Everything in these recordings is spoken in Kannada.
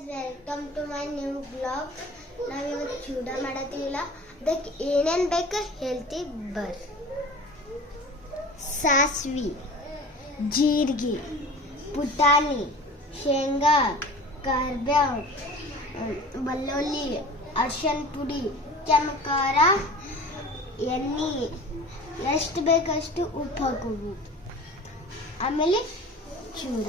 Guys, welcome to my new blog. ನಾವಿವತ್ತು ಚೂಡ ಮಾಡತ್ತೀವಿಲ್ಲ, ಅದಕ್ಕೆ ಏನೇನು ಬೇಕು ಹೇಳ್ತೀವಿ ಬರ್ರಿ. ಸಾಸ್ವಿ, ಜೀರಿಗೆ, ಪುಟಾಣಿ, ಶೇಂಗಾ, ಕರ್ಬೇವು, ಬೆಳ್ಳುಳ್ಳಿ, ಅರಿಶಿನ ಪುಡಿ, ಕೆಂಪು ಖಾರ, ಎಣ್ಣೆ, ಎಷ್ಟು ಬೇಕಷ್ಟು ಉಪ್ಪು ಹಾಕೋಬೋದು. ಆಮೇಲೆ ಚೂಡ.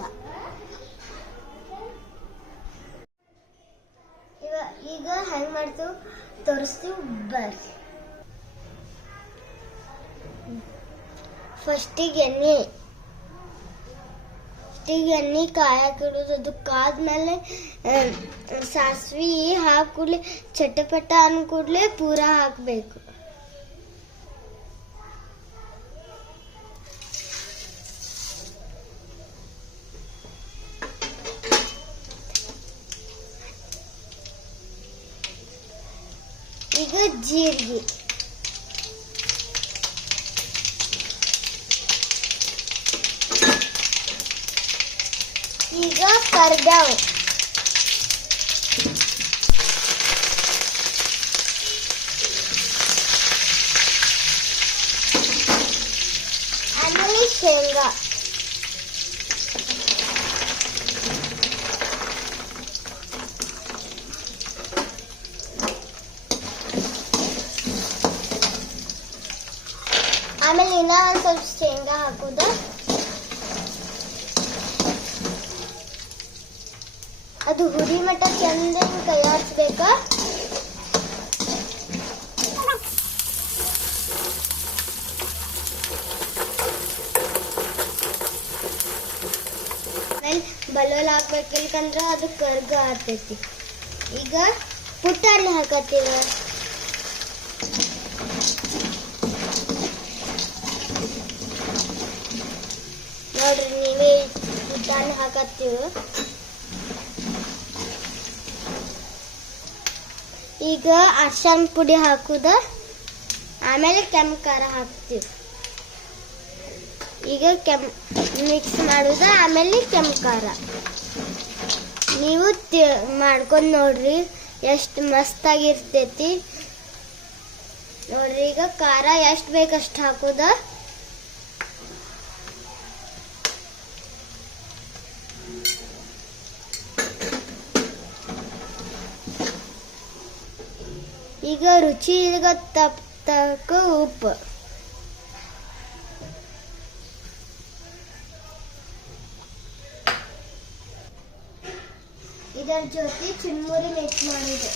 ಈಗ ಹೆಂಗೆ ಮಾಡ್ತೀವಿ ತೋರಿಸ್ತೀವಿ ಬರ್ರಿ. ಫಸ್ಟಿಗೆ ಎಣ್ಣೆ ಕಾಯಕ್ಕಿಡೋದು. ಅದು ಕಾದ್ಮೇಲೆ ಸಾಸ್ವಿ ಹಾಕೂಡ್ಲೆ ಚಟಪಟ ಅನ್ಕೂಡ್ಲೆ ಪೂರ ಹಾಕಬೇಕು. ಈಗ ಜೀರಿಗೆ, ಈಗ ಕರ್ಬೇವು, ಆಮೇಲೆ ಶೇಂಗಾ, ಆಮೇಲೆ ಇನ್ನೂ ಒಂದು ಸ್ವಲ್ಪ ಶೇಂಗಾ ಹಾಕೋದು. ಅದು ಹುರಿ ಮಟ್ಟ ಚಂದ ಕೈ ಆಡಿಸ್ಬೇಕ. ಆಮೇಲೆ ಬೆಳ್ಳುಳ್ಳಿ ಹಾಕ್ಬೇಕು, ಇಲ್ಕಂದ್ರೆ ಅದು ಕರ್ಗ ಆಗ್ತೈತಿ. ಈಗ ಪುಟಾಣಿ ಹಾಕತ್ತೀವ. ನೋಡ್ರಿ, ನೀವೇ ಪುಟಾಣಿ ಹಾಕತ್ತೀವಿ. ಈಗ ಅರಿಶಿನ ಪುಡಿ ಹಾಕುದ, ಆಮೇಲೆ ಕೆಂಪು ಖಾರ ಹಾಕ್ತೀವಿ. ಈಗ ಮಿಕ್ಸ್ ಮಾಡುದ, ಆಮೇಲೆ ಕೆಂಪು ಖಾರ. ನೀವು ಮಾಡ್ಕೊಂಡು ನೋಡ್ರಿ, ಎಷ್ಟು ಮಸ್ತಾಗಿರ್ತೈತಿ ನೋಡ್ರಿ. ಈಗ ಖಾರ ಎಷ್ಟು ಬೇಕಷ್ಟು ಹಾಕುದ. ಈಗ ರುಚಿ ತಕ್ಕ ಉಪ್ಪು. ಇದರ ಜೊತೆ ಚುರುಮುರಿ ಮಿಕ್ಸ್ ಮಾಡೋದು.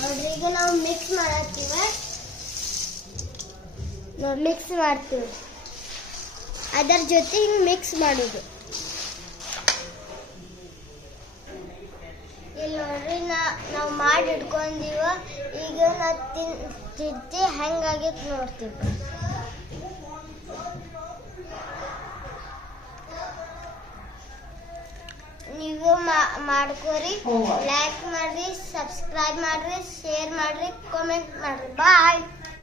ನೋಡ್ರಿ, ಈಗ ನಾವು ಮಿಕ್ಸ್ ಮಾಡತ್ತೀವ. ಮಿಕ್ಸ್ ಮಾಡ್ತೀವಿ, ಅದರ ಜೊತೆ ಹಿಂಗೆ ಮಿಕ್ಸ್ ಮಾಡೋದು. ಇಲ್ಲಿ ನೋಡ್ರಿ, ನಾವು ಮಾಡಿ ಇಟ್ಕೊಂಡಿವ. ಈಗ ನಾ ತಿಂತಿ ಹೆಂಗಾಗೈತೆ ನೋಡ್ತೀವಿ. ನೀವು ಮಾಡ್ಕೋರಿ, ಲೈಕ್ ಮಾಡ್ರಿ, ಸಬ್ಸ್ಕ್ರೈಬ್ ಮಾಡ್ರಿ, ಶೇರ್ ಮಾಡ್ರಿ, ಕಾಮೆಂಟ್ ಮಾಡ್ರಿ. ಬಾಯ್.